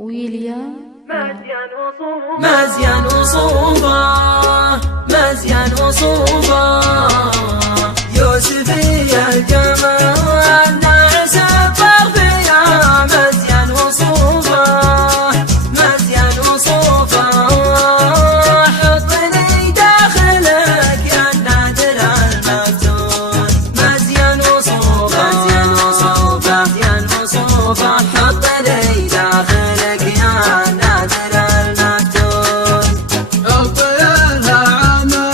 ويليام مزيان وصوبة مزيان وصوبة يوسف يا الجمال ناعس الطرفية مزيان وصوبة مزيان وصوبة حطني داخلك يا النادر المفتون مزيان وصوبة مزيان وصوبة مزيان وصوبة حطني داخلك يا النادر المفتون الطيرها عمى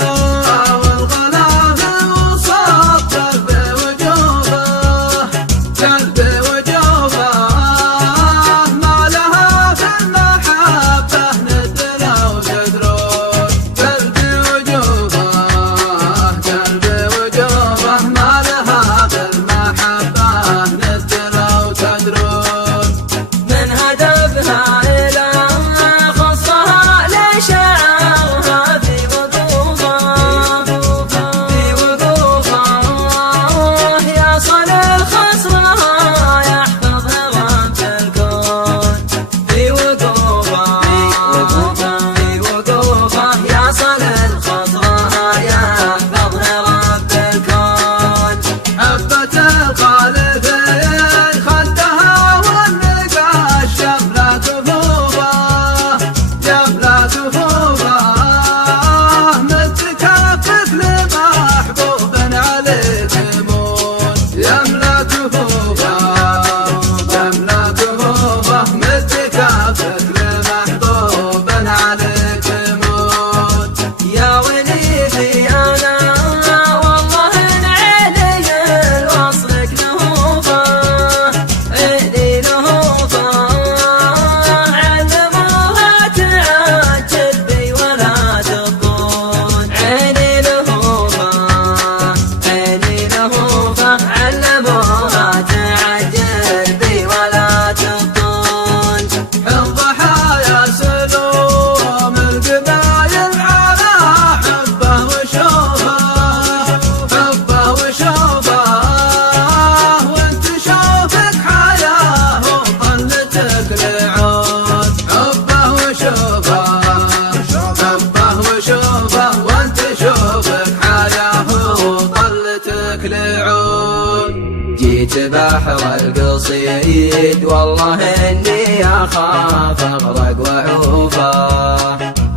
والغلاف وصاب قلبي وجوبه قلبي وجوبه ما لها في المحبة ندرى وتدرون قلبي وجوبه قلبي وجوبه ما لها في المحبة ندرى وتدرون من هدفها إلى خصها لشعرها في وقوفها في وقوفها يصل الخصرها يحفظها رب الكون في وقوفها في وقوفها يصل الخصرها يحفظها رب الكون حبة الخالفين خدها والنقاش جبلة كفوفه جبلة كفوفه متكفف لمحبوب عليك يموت يملى كفوفه يملى كفوفه متكفف لمحبوب عليك يموت يا وليدي أنا والله إن عيني الوصلك لهوفة عيني لهوفة علموها تعجل بي ولا تبون عيني لهوفة عيني لهوفة علموها تعجل بي ولا تبون الضحايا سلوم القبايل على حبه وشوفه حبه وشوفه وانت شوفك حياه وظلتك لعود حبه وشوفه حبه وشوفه وانت شوفك حياه وظلتك لعود جيت بحر القصيد والله اني اخاف اغرق واعوفه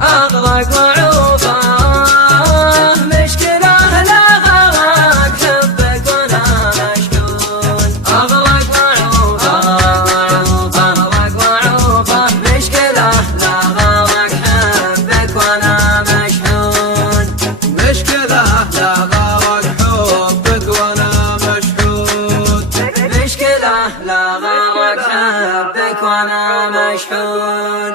اغرق واعوفه مشكله لا غرق حبك وانا مشحون اغرق واعوفه اغرق واعوفه مشكله لا غرق حبك وانا مشحون مشكلة لا غرق حبك وانا مشحون مشكلة لا غرق حبك وانا مشحون